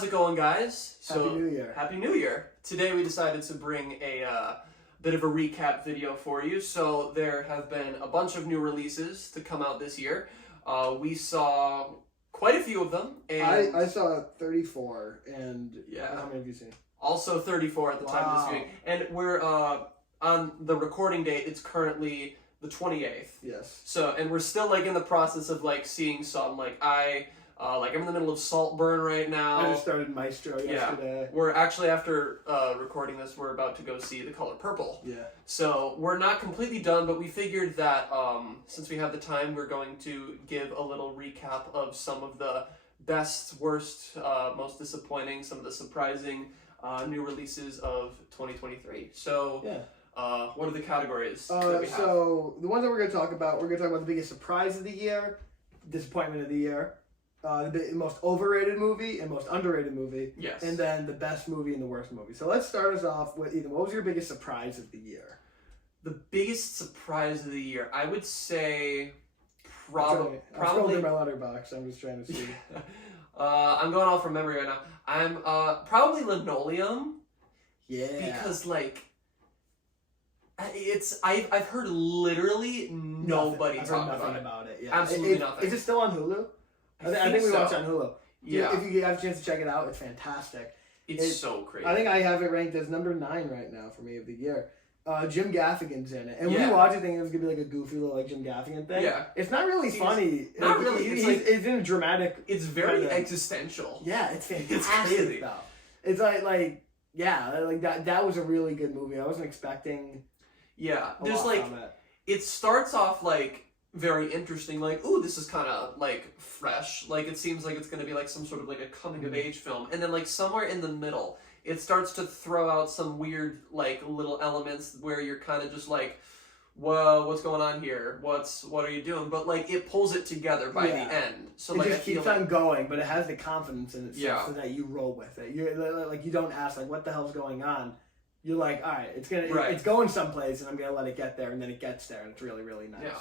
how's it going, guys? Happy New Year. Happy New Year. Today we decided to bring a bit of a recap video for you. So there have been a bunch of new releases to come out this year. We saw quite a few of them. And I saw 34, and yeah. How many have you seen? Also 34 at the time of this viewing. And we're on the recording date, it's currently the 28th. Yes. So, and we're still like in the process of like seeing some, I'm in the middle of Saltburn right now. I just started Maestro yesterday. We're actually, after recording this, we're about to go see The Color Purple. Yeah. So we're not completely done, but we figured that since we have the time, we're going to give a little recap of some of the best, worst, most disappointing, some of the surprising new releases of 2023. So, yeah. What are the categories that we have? So the ones that we're going to talk about the biggest surprise of the year, disappointment of the year, the most overrated movie and most underrated movie. Yes. And then the best movie and the worst movie. So let's start us off with Ethan. What was your biggest surprise of the year? The biggest surprise of the year, I would say, I'm probably. scrolling through my letterbox. I'm just trying to see. I'm going off from memory right now. I'm probably Linoleum. Yeah. Because I've heard literally nobody talk about it. Yeah. Absolutely nothing. Is it still on Hulu? I think we watched it on Hulu. Yeah. If you have a chance to check it out, it's fantastic. It's so crazy. I think I have it ranked as number 9 right now for me of the year. Jim Gaffigan's in it. And when Yeah. you watch it, thinking it was going to be like a goofy little Jim Gaffigan thing. Yeah. It's not really funny. Not really. It's in a dramatic... It's very existential. Yeah, it's fantastic. It's crazy. Though. It's that was a really good movie. I wasn't expecting... Yeah. a There's lot from it. It starts off very interesting, ooh, this is kind of fresh, it seems like it's going to be some sort of a coming of age film, and then somewhere in the middle it starts to throw out some weird little elements where you're kind of just whoa, what's going on here, what are you doing, but it pulls it together by the end, so it just keeps on going, but it has the confidence in itself so that you roll with it. You're you don't ask what the hell's going on. You're all right, it's going someplace and I'm gonna let it get there, and then it gets there and it's really, really nice. Yeah.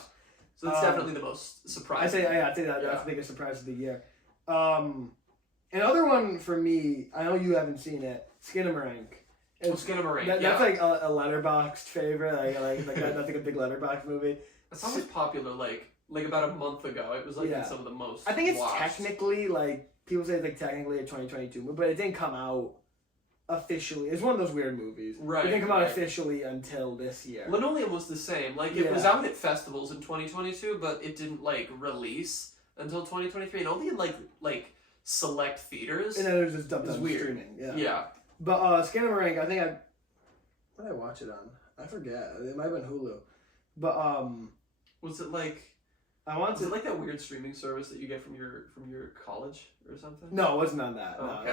So that's definitely the most surprising. I'd say that's the biggest surprise of the year. Another one for me, I know you haven't seen it, Skinamarink. Skinamarink, That's a Letterboxd favorite, that's a big Letterboxd movie. That song was popular about a month ago. It was in some of the most I think it's watched. technically, people say it's technically a 2022 movie, but it didn't come out officially. It's one of those weird movies. Right. It didn't come out officially until this year. Linoleum was the same. It was out at festivals in 2022, but it didn't release until 2023, and only in select theaters. And then it was just dumped on streaming. Yeah. But Skinamarink, I think what did I watch it on? I forget. It might have been Hulu. But was it Was it that weird streaming service that you get from your college or something? No, it wasn't on that. Oh,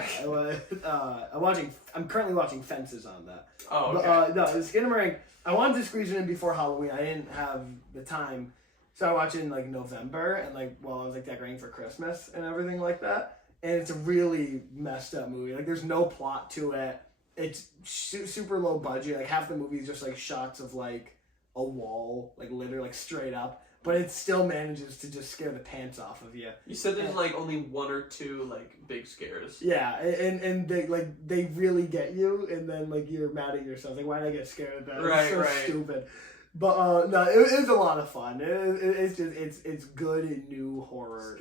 okay. I'm currently watching Fences on that. Oh, okay. But, no, Skinamarink, I wanted to squeeze it in before Halloween. I didn't have the time. So I watched it in November and while I was decorating for Christmas and everything like that. And it's a really messed up movie. There's no plot to it. It's super low budget. Half the movie is just shots of a wall, literally straight up. But it still manages to just scare the pants off of you. You said there's only one or two big scares. Yeah, and they really get you, and then you're mad at yourself. Why did I get scared of that? Right, it's so stupid. But no, it was a lot of fun. It's good new horror.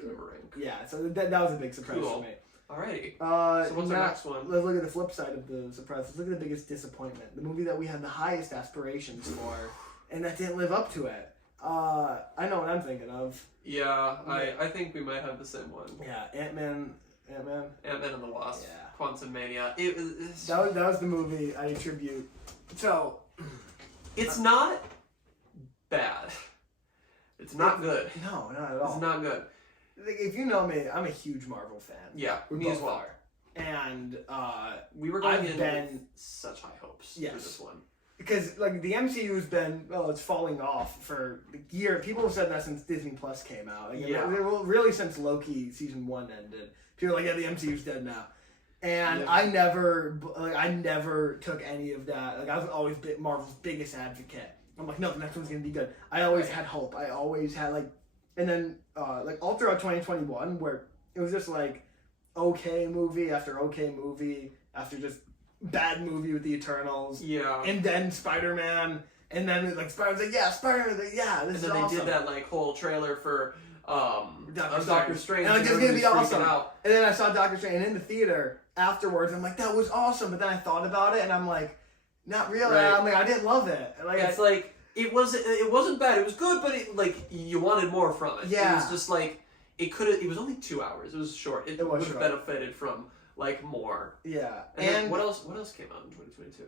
Yeah, so that was a big surprise for me. Alrighty. So what's our next one? Let's look at the flip side of the surprise. Let's look at the biggest disappointment. The movie that we had the highest aspirations for, and that didn't live up to it. I know what I'm thinking of. Yeah, I think we might have the same one. Yeah, Ant-Man and the Wasp. Yeah. Quantumania. That was the movie I attribute. So, it's not bad. It's not good. No, not at all. It's not good. If you know me, I'm a huge Marvel fan. Yeah, me as well. And we were going in with such high hopes for this one. Because the MCU's been it's falling off for the year. People have said that since Disney Plus came out. Really since Loki season 1 ended. People are the MCU's dead now. And I never took any of that. I was always Marvel's biggest advocate. I'm no, the next one's gonna be good. I always had hope. I always had and then all throughout 2021, where it was just okay movie after okay movie after just bad movie with the Eternals. Yeah. And then Spider-Man. And then like Spider-Man's like, yeah, Spider-Man, like, yeah, this is awesome. And then they did that like whole trailer for Doctor Strange. And like, it's gonna be awesome. Out. And then I saw Doctor Strange in the theater afterwards. I'm like, that was awesome. But then I thought about it, and I'm like, not really. Right. I'm like, I didn't love it. Like, it's like it wasn't bad. It was good, but it like you wanted more from it. Yeah. It was just like it could have. It was only 2 hours. It was short. It would have benefited from like more. Yeah. And what else? What else came out in 2022?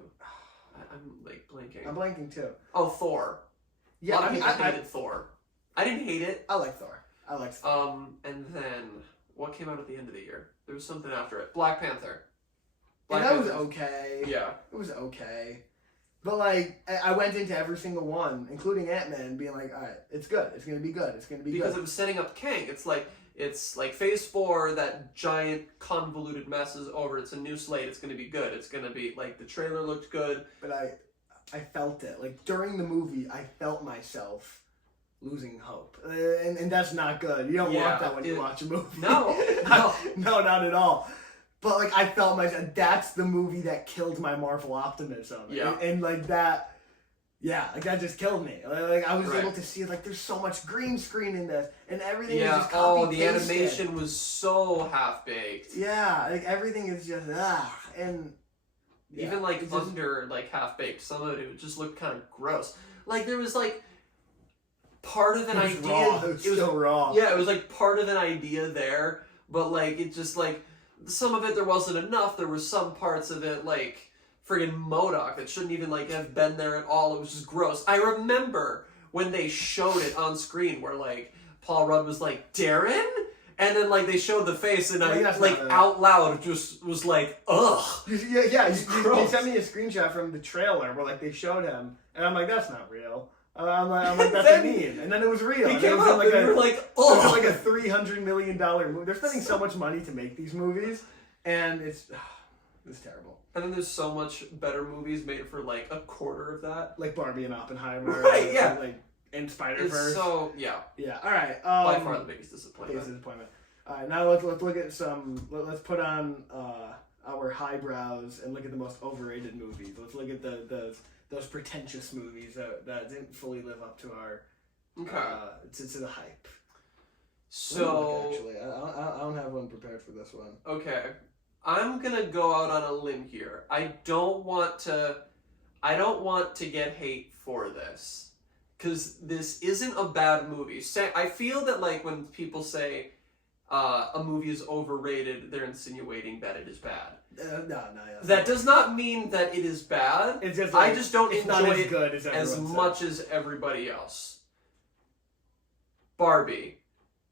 I'm like blanking. I'm blanking too. Oh, Thor. Yeah, a lot of people hated Thor. I didn't hate it. I like Thor. And then what came out at the end of the year? There was something after it. Black Panther. And that was okay. Yeah. It was okay. But like, I went into every single one, including Ant-Man, being like, all right, it's good. It's gonna be good. It's gonna be good. Because it was setting up Kang. It's like Phase 4. That giant convoluted mess is over. It's a new slate. It's gonna be good. It's gonna be like the trailer looked good. But I felt it. Like during the movie, I felt myself losing hope, and that's not good. You don't want that when you watch a movie. No, no, not at all. But like I felt myself. That's the movie that killed my Marvel optimism. Yeah, and like that. Yeah, like that just killed me. Like I was able to see like there's so much green screen in this, and everything is just copy the animation was so half baked. Yeah, like everything is just and even like under like half baked. Some of it just looked kind of gross. Like there was like part of an idea. Raw. It was so raw. Yeah, it was like part of an idea there, but like it just like some of it there wasn't enough. There were some parts of it like friggin' MODOK that shouldn't even like have been there at all. It was just gross. I remember when they showed it on screen where like Paul Rudd was like, Darren? And then like they showed the face and I like out loud just was like, ugh. Yeah, you sent me a screenshot from the trailer where like they showed him and I'm like, that's not real. I'm like that's a meme. And then it was real. It came up like and you were like, oh. It was like a $300 million movie. They're spending so much money to make these movies and it's terrible. And then there's so much better movies made for like a quarter of that. Like Barbie and Oppenheimer. Right, yeah. And Spider-Verse. So, yeah. Yeah, alright. By far the biggest disappointment. Alright, now let's look at let's put on our highbrows and look at the most overrated movies. Let's look at those pretentious movies that didn't fully live up to our to the hype. So actually, I don't have one prepared for this one. Okay, I'm gonna go out on a limb here. I don't want to get hate for this because this isn't a bad movie. I feel that like when people say a movie is overrated, they're insinuating that it is bad. No. That does not mean that it is bad. It's just I just don't enjoy it as much as everybody else. Barbie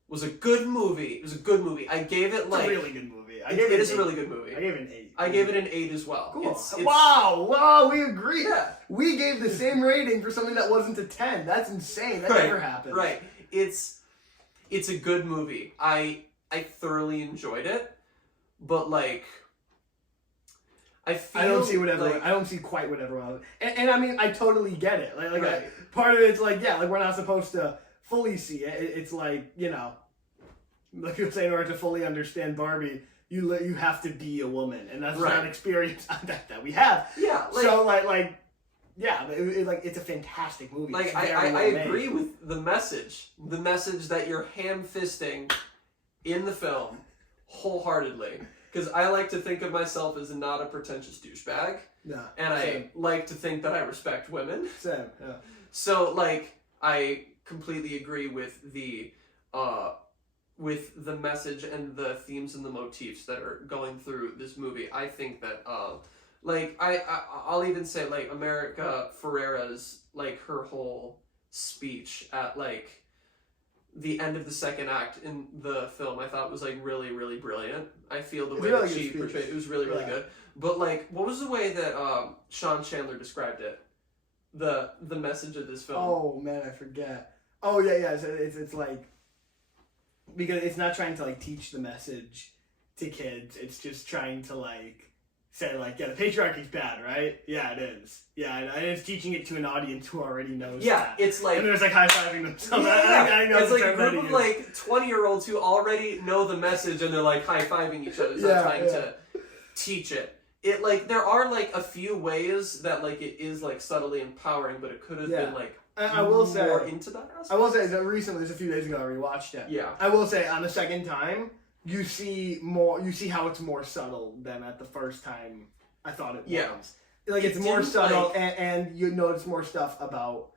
was a good movie. It was a good movie. I gave it like... It's a really good movie. It is a really good movie. I gave it an 8. I gave it an 8 as well. Cool. Wow, we agree. Yeah. We gave the same rating for something that wasn't a 10. That's insane. That never happened. Right. It's a good movie. I thoroughly enjoyed it, but like... I don't see quite what everyone else. And I mean, I totally get it. Like part of it's like, like we're not supposed to fully see it. It's like, like you're saying, in order to fully understand Barbie, you have to be a woman, and that's not an experience that we have. Yeah. So it's a fantastic movie. Like I agree with the message that you're ham-fisting in the film wholeheartedly. Because I like to think of myself as not a pretentious douchebag. Yeah. And I like to think that I respect women. Same, yeah. So, like, I completely agree with the message and the themes and the motifs that are going through this movie. I think that, I'll even say, like, America Ferrera's, like, her whole speech at, like, the end of the second act in the film I thought was like really, really brilliant. I feel the way that she portrayed it was really, really good. But like, what was the way that Sean Chandler described it? The message of this film. Oh man, I forget. Oh yeah. So it's like because it's not trying to like teach the message to kids. It's just trying to like say like, yeah, the patriarchy's bad, right? Yeah, it is. Yeah, and it's teaching it to an audience who already knows that. It's like... And there's like high-fiving themselves. Yeah, I know it's like a term group of like 20-year-olds who already know the message and they're like high-fiving each other. It's not trying to teach it. It like, there are like a few ways that like it is like subtly empowering, but it could have been like I will say, more into that aspect. I will say that recently, just a few days ago, I rewatched it. Yeah. I will say on the second time, you see how it's more subtle than at the first time I thought it was. Like it's more subtle, and you notice more stuff about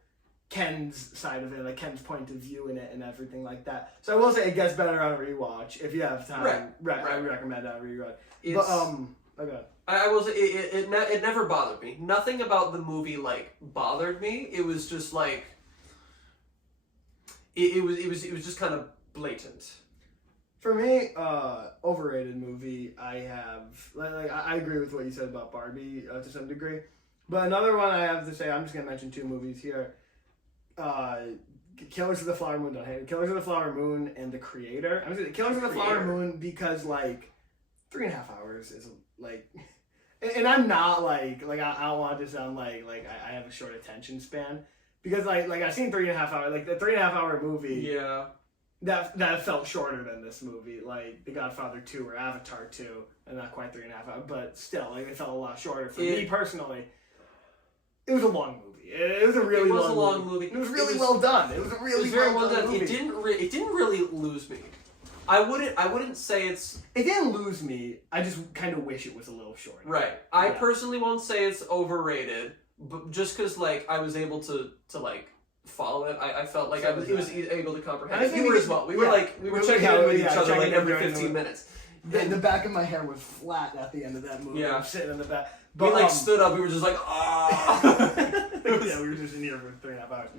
Ken's side of it, like Ken's point of view in it and everything like that. So I will say it gets better on a rewatch if you have time. Right. I recommend that on a rewatch. Okay. I will say it never bothered me. Nothing about the movie like bothered me. It was just like it was just kind of blatant. For me, overrated movie. I have I agree with what you said about Barbie to some degree, but another one I have to say, I'm just gonna mention two movies here. Killers of the Flower Moon. Killers of the Flower Moon and The Creator. I'm just Killers of the Flower Moon because like 3.5 hours is like, and I'm not like I don't want to sound like I have a short attention span because like I've seen 3.5 hours, like the 3.5 hour movie. Yeah. That felt shorter than this movie, like The Godfather 2 or Avatar 2, and not quite 3.5 hours, but still, like it felt a lot shorter for me personally. It was a long movie. It was a really long movie. It was really well done. It was a really well done movie. It didn't really lose me. I wouldn't say it's... It didn't lose me. I just kind of wish it was a little shorter. Right. I personally won't say it's overrated, but just because like I was able to like follow it, I felt like I was able to comprehend it. You were as well. We were checking in with each other like every 15 minutes. The back of my hair was flat at the end of that movie. Yeah. I'm sitting in the back. But we stood up. We were just like, ah. Yeah, we were just in here for 3.5 hours.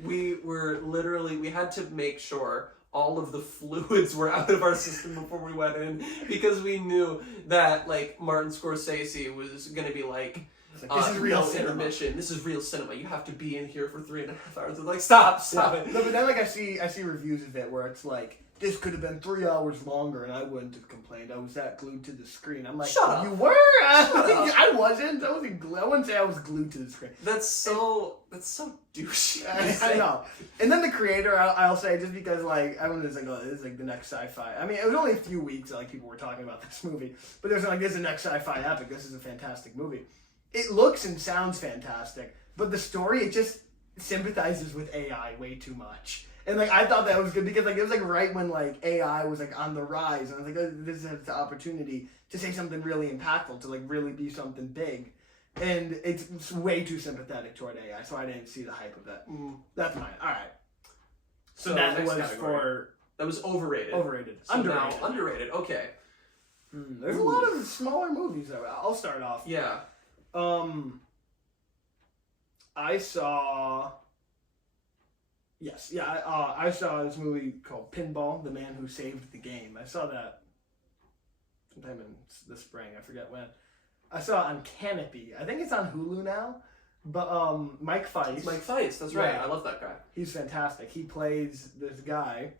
We had to make sure all of the fluids were out of our system before we went in because we knew that like Martin Scorsese was gonna be like, this is real intermission. This is real cinema. You have to be in here for 3.5 hours. It's like, stop it. No, but then like I see reviews of it where it's like, this could have been 3 hours longer and I wouldn't have complained. I was that glued to the screen. I'm like, shut up. You were? I wasn't. I wouldn't say I was glued to the screen. That's so douchey. I know. And then The Creator, I'll say, just because like everyone is like, oh, this is like the next sci-fi. I mean, it was only a few weeks that like people were talking about this movie, but there's like, this is the next sci-fi epic. This is a fantastic movie. It looks and sounds fantastic, but the story, it just sympathizes with AI way too much. And like I thought that was good because like it was like right when like AI was like on the rise, and I was like, oh, this is the opportunity to say something really impactful, to like really be something big, and it's way too sympathetic toward AI, so I didn't see the hype of that. That's mine. All right. So that was category. That was overrated. So Underrated. Now, underrated. Okay. There's a lot of smaller movies though. I'll start off. Yeah. I saw. Yes, yeah, I saw this movie called Pinball, The Man Who Saved the Game. I saw that sometime in the spring, I forget when. I saw it on Canopy. I think it's on Hulu now. But Mike Feist. Mike Feist, that's right. I love that guy. He's fantastic. He plays this guy.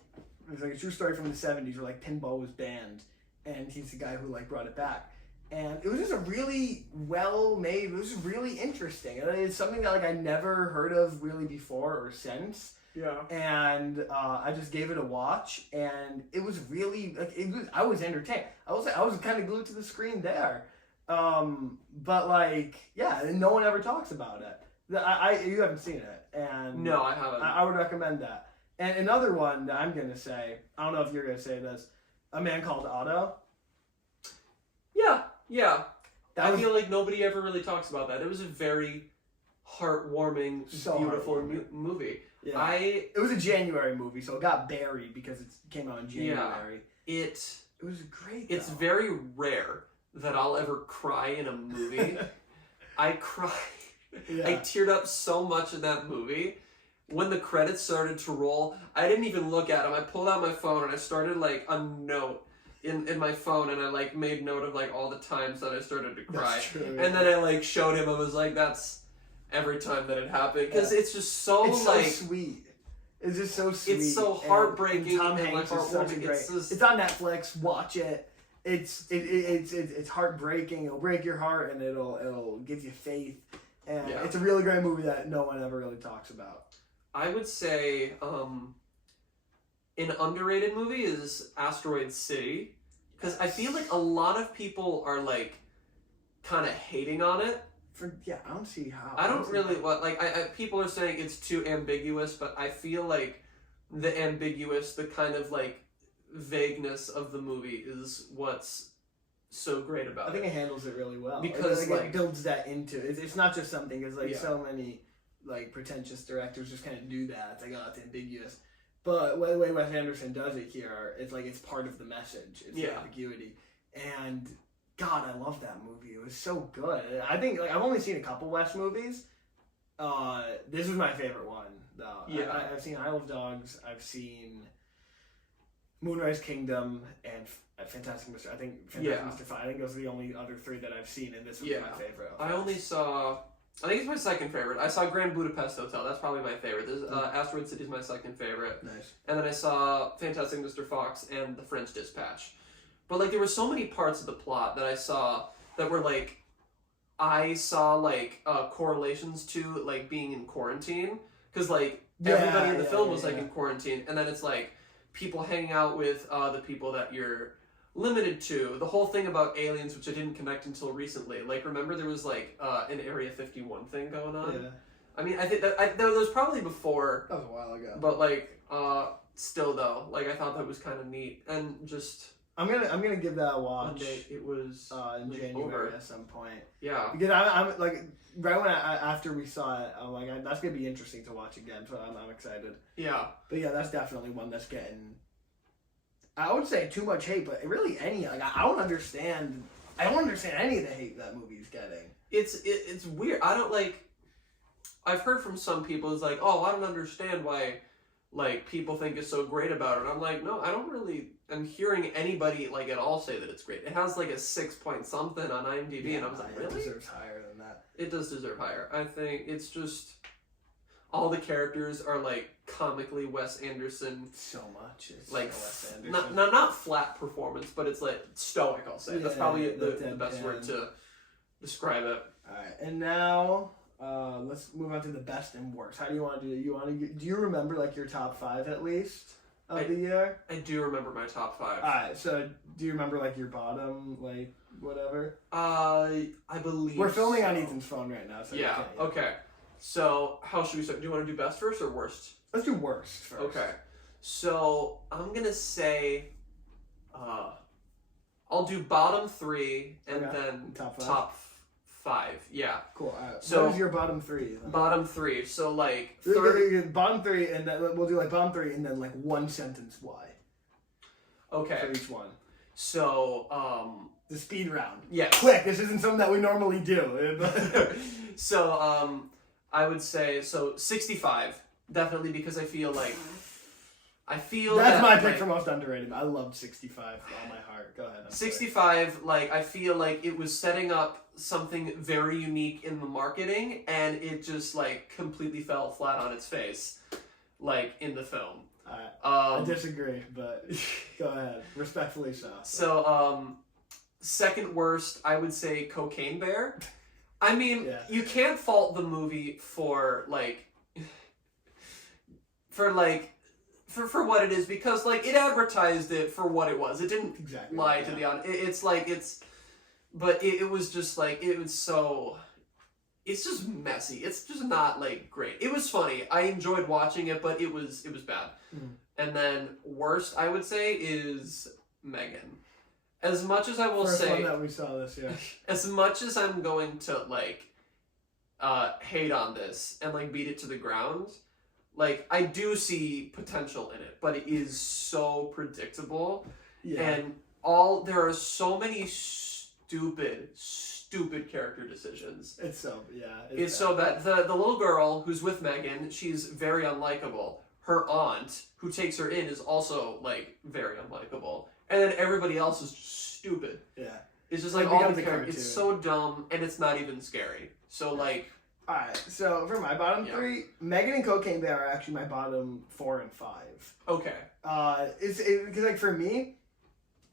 It's like a true story from the 70s where like pinball was banned, and he's the guy who like brought it back. And it was just a really well made, it was really interesting. It's something that like I never heard of really before or since. Yeah. And I just gave it a watch, and it was really like I was entertained. I was kind of glued to the screen there. But like and no one ever talks about it. You haven't seen it, and no, I haven't. I would recommend that. And another one that I'm gonna say, I don't know if you're gonna say this, A Man Called Otto. Yeah. I feel like nobody ever really talks about that. It was a very heartwarming, beautiful movie. Yeah. It was a January movie, so it got buried because it came out in January. Yeah. It was great. It's very rare that I'll ever cry in a movie. I cried. Yeah. I teared up so much in that movie. When the credits started to roll, I didn't even look at them. I pulled out my phone and I started like a note in my phone, and I like made note of like all the times that I started to cry. That's true, and then I like showed him. I was like, that's every time that it happened, because it's just so like so sweet. It's just so sweet. It's so heartbreaking. And Tom Hanks is such a great. It's on Netflix. Watch it. it's heartbreaking. It'll break your heart, and it'll give you faith. And Yeah. it's a really great movie that no one ever really talks about. I would say an underrated movie is Asteroid City, because I feel like a lot of people are like kind of hating on it. I don't see how. I don't really people are saying it's too ambiguous, but I feel like the kind of like vagueness of the movie is what's so great about it. I think it handles it really well because it builds that into it. It's not just something because so many like pretentious directors just kind of do that. It's like, oh, it's ambiguous. But the way Wes Anderson does it here, it's like it's part of the message. It's the ambiguity. And God, I love that movie. It was so good. I think I've only seen a couple Wes movies. This was my favorite one, though. Yeah. I've seen Isle of Dogs. I've seen Moonrise Kingdom and Fantastic Mr. Mr. Fine. I think those are the only other three that I've seen, and this was my favorite. I think it's my second favorite. I saw Grand Budapest Hotel. That's probably my favorite. Asteroid City is my second favorite. Nice. And then I saw Fantastic Mr. Fox and The French Dispatch. But like there were so many parts of the plot that I saw that were like correlations to like being in quarantine, because like everybody in the film was in quarantine, and then it's like people hanging out with the people that you're limited to. The whole thing about aliens, which I didn't connect until recently. Like, remember there was like an Area 51 thing going on? Yeah. I mean, I think that there was probably before. That was a while ago. But like, still though, like I thought that was kind of neat, and just. I'm gonna give that a watch. One day it was in January at some point. Yeah. Because I'm like right when after we saw it, I'm like that's gonna be interesting to watch again. So I'm excited. Yeah. But yeah, that's definitely one that's getting. I would say too much hate, but really any I don't understand. I don't understand any of the hate that movie's getting. It's weird. I don't like. I've heard from some people it's like, oh, I don't understand why, like people think it's so great about it. I'm like, no, I don't really. I'm hearing anybody like at all say that it's great. It has like a 6 point something on IMDb, and I was like, really? It deserves higher than that. It does deserve higher. I think it's just all the characters are like comically Wes Anderson. So much. It's like so Wes Anderson. Not flat performance, but it's like stoic. I'll say that's probably the best word to describe it. All right, and now let's move on to the best and worst. How do you want to do it? Do you remember like your top 5 at least? Of the year? I do remember my top 5. Alright, so do you remember like your bottom, like whatever? I believe we're filming on Ethan's phone right now, so yeah. Okay. So how should we start? Do you want to do best first or worst? Let's do worst first. Okay. So I'm gonna say I'll do bottom 3 and then top 5. Yeah. Cool. So what is your bottom 3? Then? Bottom 3. So like bottom 3, and then we'll do like bottom 3, and then like one sentence why. Okay. For each one. So the speed round. Yes. Quick. This isn't something that we normally do. So I would say 65 definitely, because I feel that's my pick for most underrated. I loved 65 on my heart. Go ahead. 65, like I feel like it was setting up something very unique in the marketing, and it just like completely fell flat on its face, like in the film. I disagree, but go ahead. Respectfully so. So second worst, I would say Cocaine Bear. I mean, you can't fault the movie for what it is, because like it advertised it for what it was. It didn't lie to the audience. But it was just like it's just messy. It's just not like great. It was funny. I enjoyed watching it, but it was bad. Mm. And then worst, I would say, is Megan. As much as I will say, one that we saw this year. As much as I'm going to like hate on this and like beat it to the ground, like I do see potential in it, but it is so predictable, and there are so many stupid character decisions. It's so It's so bad. The little girl who's with Megan, she's very unlikable. Her aunt, who takes her in, is also like very unlikable. And then everybody else is stupid. Yeah. It's just like all the characters. It's so dumb, and it's not even scary. So like. Alright, so for my bottom 3, Megan and Cocaine Bear are actually my bottom 4 and 5. Okay. Because like for me,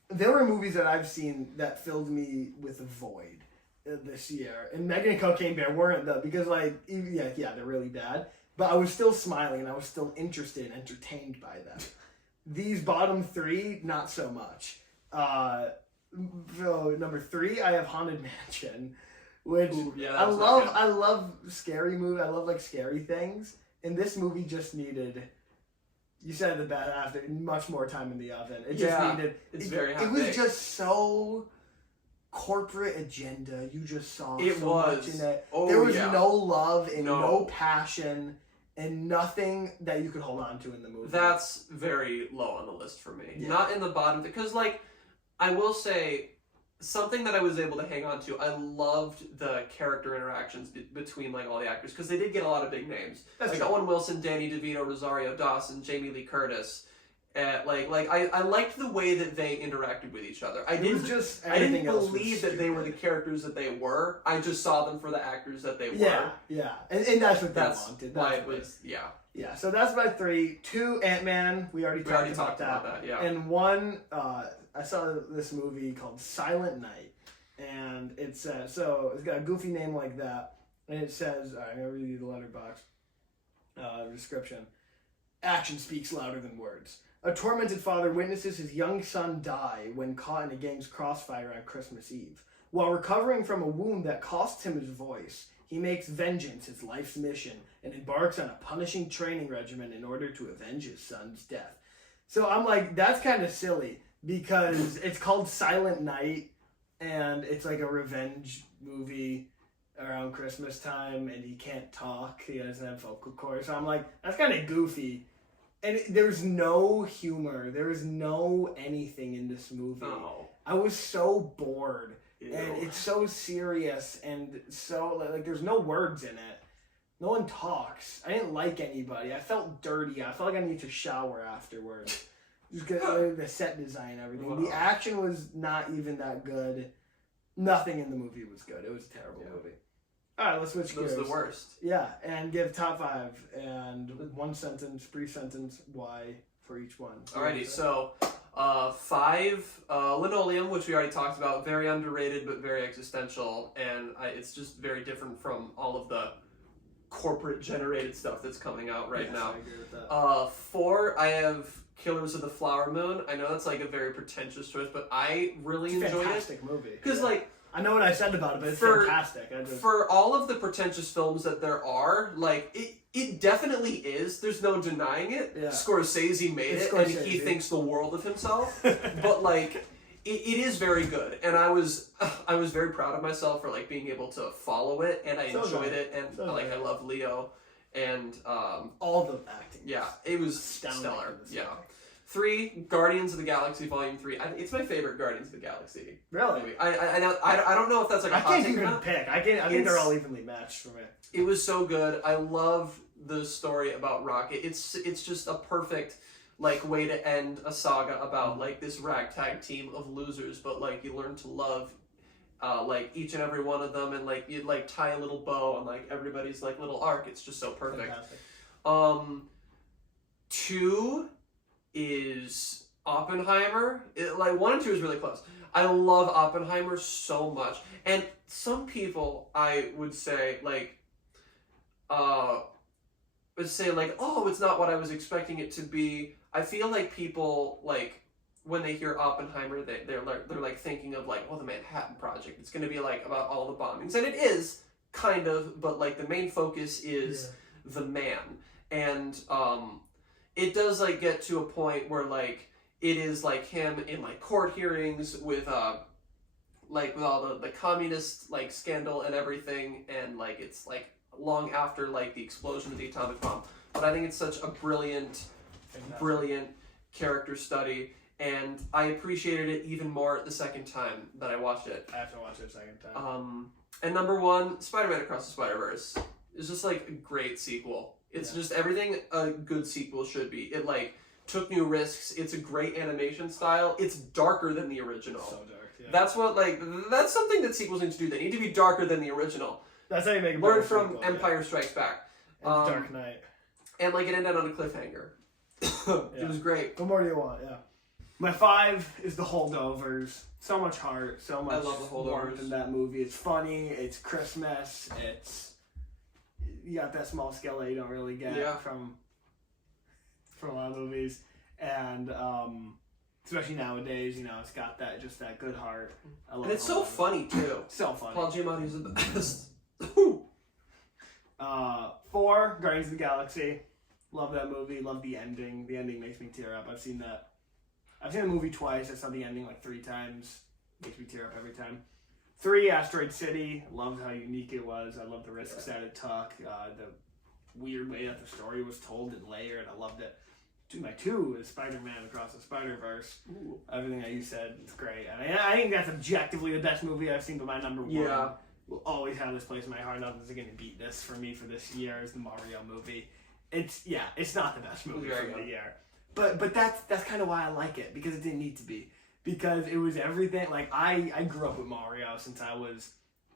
there were movies that I've seen that filled me with a void this year, and Megan and Cocaine Bear weren't though, because like yeah they're really bad, but I was still smiling and I was still interested and entertained by them. These bottom three, not so much. So number 3, I have Haunted Mansion, which I love scary movies. I love like scary things, and this movie just needed. You said the bad after much more time in the oven. It just needed. It's very hot. It was just so corporate agenda. You just saw much in it. There was no love and no passion and nothing that you could hold on to in the movie. That's very low on the list for me. Yeah. Not in the bottom, because like I will say something that I was able to hang on to. I loved the character interactions between like all the actors, because they did get a lot of big names. That's like true. Owen Wilson, Danny DeVito, Rosario Dawson, Jamie Lee Curtis. I liked the way that they interacted with each other. I didn't believe that they were the characters that they were. I just saw them for the actors that they were. Yeah, and that's what they wanted. Why it was, Yeah, so that's my 3. 2, Ant-Man. We already talked about that. Yeah. And 1, I saw this movie called Silent Night, and it's got a goofy name like that, and it says, I'm gonna read you the letterbox description. Action speaks louder than words. A tormented father witnesses his young son die when caught in a gang's crossfire on Christmas Eve. While recovering from a wound that cost him his voice, he makes vengeance his life's mission and embarks on a punishing training regimen in order to avenge his son's death. So I'm like, that's kind of silly, because it's called Silent Night, and it's like a revenge movie around Christmas time, and he can't talk. He doesn't have vocal cords. So I'm like, that's kind of goofy. And there's no humor. There is no anything in this movie. Oh. I was so bored. Ew. And it's so serious, and so like there's no words in it. No one talks. I didn't like anybody. I felt dirty. I felt like I needed to shower afterwards. Just get the set design and everything. Wow. The action was not even that good. Nothing in the movie was good. It was a terrible movie. All right, let's switch gears. Those are the worst. Yeah, and give top 5 and 1 sentence, 3 sentence why for each one. Alrighty, so 5, Linoleum, which we already talked about, very underrated but very existential, and it's just very different from all of the corporate generated stuff that's coming out right now. I agree with that. 4, I have Killers of the Flower Moon. I know that's like a very pretentious choice, but I really enjoyed it. Fantastic movie. Because like, I know what I said about it, but it's fantastic. For all of the pretentious films that there are, like, it definitely is. There's no denying it. Yeah. Scorsese made it, and he thinks the world of himself. But, like, it is very good. And I was very proud of myself for, like, being able to follow it, and I enjoyed it. And, I love Leo. And, all the acting. Yeah, it was stellar. Yeah. 3, Guardians of the Galaxy Volume 3. It's my favorite Guardians of the Galaxy Really? movie. I don't know if that's like a hot take or not. Pick. I think they're all evenly matched for me. It was so good. I love the story about Rocket. It's just a perfect like way to end a saga about like this ragtag team of losers, but like you learn to love like each and every one of them, and like you'd like tie a little bow on like everybody's like little arc. It's just so perfect. Fantastic. 2 is Oppenheimer. 1 and 2 is really close. I love Oppenheimer so much, and some people I would say like oh, it's not what I was expecting it to be. I feel like people like when they hear Oppenheimer, they're like thinking of like, the Manhattan Project. It's going to be like about all the bombings, and it is kind of, but like the main focus is the man, and it does like get to a point where like it is like him in like court hearings with all the communist like scandal and everything, and like it's like long after like the explosion of the atomic bomb. But I think it's such a brilliant character study, and I appreciated it even more the second time that I watched it. I have to watch it a second time. And number 1, Spider-Man Across the Spider-Verse is just like a great sequel. It's just everything a good sequel should be. It like took new risks. It's a great animation style. It's darker than the original. So dark. Yeah. That's something that sequels need to do. They need to be darker than the original. That's how you make a Learn from Empire Strikes Back. And Dark Knight. And like it ended on a cliffhanger. It was great. What more do you want? Yeah. My 5 is The Holdovers. So much heart, so much I love The Holdovers. warmth in that movie. It's funny, it's Christmas, you got that small scale that you don't really get from a lot of movies. And especially nowadays, it's got that good heart. I love And it's so funny too. So funny. Paul Giamatti's the best. 4, Guardians of the Galaxy. Love that movie. Love the ending. The ending makes me tear up. I've seen the movie twice. I saw the ending like 3 times. Makes me tear up every time. 3, Asteroid City. Loved how unique it was. I loved the risks that it took. The weird way that the story was told and layered. I loved it. My 2 is Spider-Man Across the Spider-Verse. Ooh. Everything that you said is great. And I think that's objectively the best movie I've seen, but my number 1 will always have this place in my heart. Nothing's going to beat this for me for this year is the Mario movie. It's not the best movie for the year. But that's kind of why I like it, because it didn't need to be. Because it was everything. Like, I grew up with Mario since I was,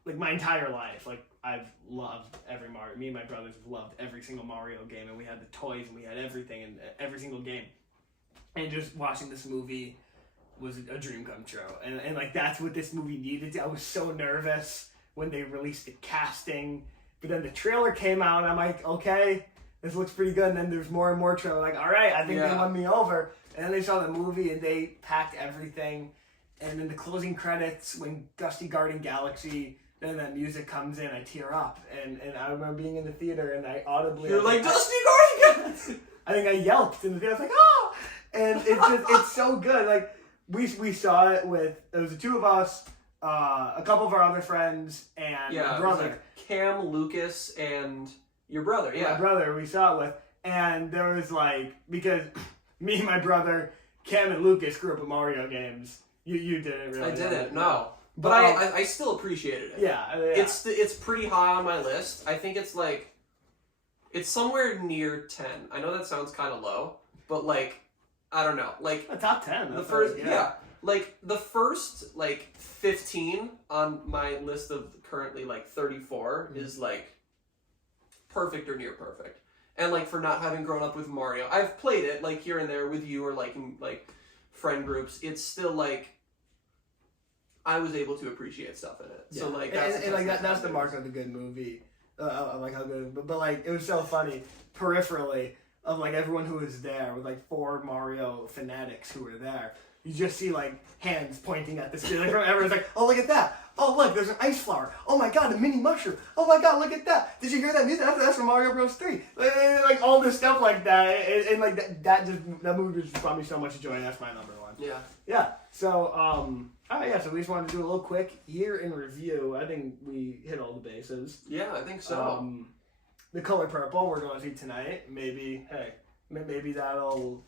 like, my entire life. Like, I've loved every Mario. Me and my brothers have loved every single Mario game, and we had the toys, and we had everything in every single game. And just watching this movie was a dream come true. And like, that's what this movie needed. I was so nervous when they released the casting. But then the trailer came out, and I'm like, okay, this looks pretty good. And then there's more and more trailer. Like, all right, I think they won me over. And then they saw the movie, and they packed everything. And then the closing credits, when Dusty Garden Galaxy, then that music comes in, I tear up. And I remember being in the theater, and I audibly... You're like, Dusty Garden Galaxy! I think I yelped in the theater. I was like, oh! And it's so good. Like, we saw it there was the 2 of us, a couple of our other friends, and my brother. It was like Cam, Lucas, and your brother, My brother we saw it with. And there was like, because me and my brother, Cam and Lucas grew up with Mario games. You didn't really. I didn't, no. But I still appreciated it. Yeah. It's pretty high on my list. I think it's like, it's somewhere near 10. I know that sounds kind of low, but like, I don't know. Like, a top 10. The first, like the first like 15 on my list of currently like 34 is like perfect or near perfect. And like, for not having grown up with Mario, I've played it like here and there with you or like in like friend groups. It's still like, I was able to appreciate stuff in it. Yeah. So like, that's the mark of a good movie. Like how good, but like it was so funny peripherally of like everyone who was there with like 4 Mario fanatics who were there. You just see like hands pointing at the screen. Like everyone's like, "Oh, look at that! Oh, look, there's an ice flower! Oh my God, a mini mushroom! Oh my God, look at that! Did you hear that music? That's from Mario Bros. 3." Like all this stuff like that, and like that movie just brought me so much joy. And that's my number 1. Yeah. Yeah. So so we just wanted to do a little quick year in review. I think we hit all the bases. Yeah, I think so. The Color Purple we're going to see tonight. Maybe that'll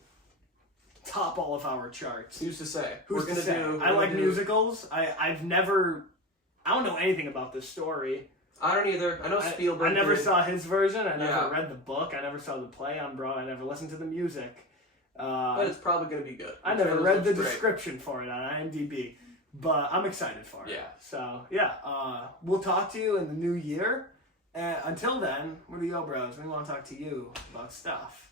top all of our charts. Who's to say? I like musicals. I don't know anything about this story. I don't either. I know Spielberg. I never saw his version. I never read the book. I never saw the play on Broadway. I never listened to the music. But it's probably going to be good. I never read the description for it on IMDb, but I'm excited for it. Yeah. So, we'll talk to you in the new year. Until then, what are you, bros? We want to talk to you about stuff.